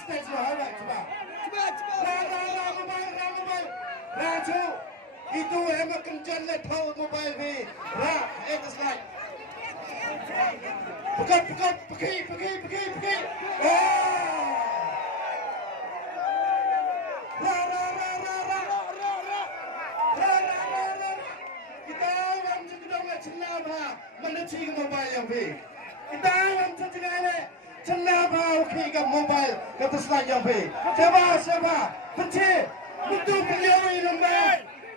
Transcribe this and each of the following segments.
stage lo hawa cepat. Ra mobile. Raju itu emak kencan le thau mobile bi. Ra ek slide. Pekat pergi. Oh. Ra. Kita wan jengdong le chenna ba menuci ke mobile yang bi. Kita wan jengdong le chenna ba okey ke mobile ke slide yang bi. Siapa? Pecah. Betul beliau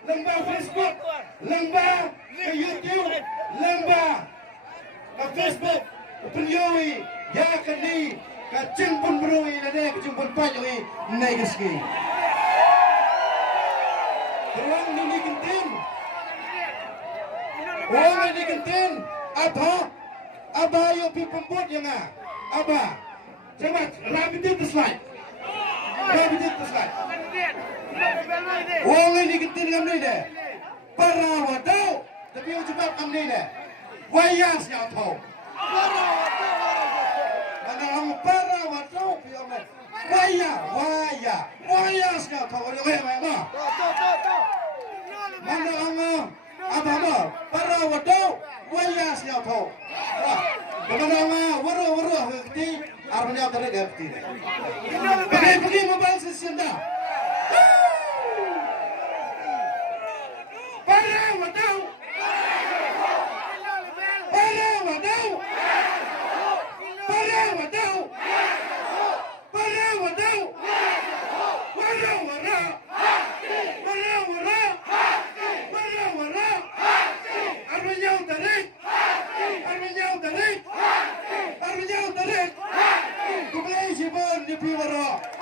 lembah Facebook, lembah ke YouTube, lembah ke Facebook, beliau ya kini kacung pun berui nade kacung pun panjui naik ski. Orang ini kentin, apa yo pi pembut yang apa? Coba rapid itu slide. Orang ini kentin kami ni deh. Para wadau, tapi yang cepat kami ni deh. Wayas yang tahu. Mana orang para wadau piang deh. Wayas yang tahu. Wayas. Mana orang apa? Para wadau, wayas yang tahu. Mana orang waru henti. Armanya tadi dia henti. Pergi mobile session dah. Para wadau. Armanya tarik. Kumai sibon di piwara.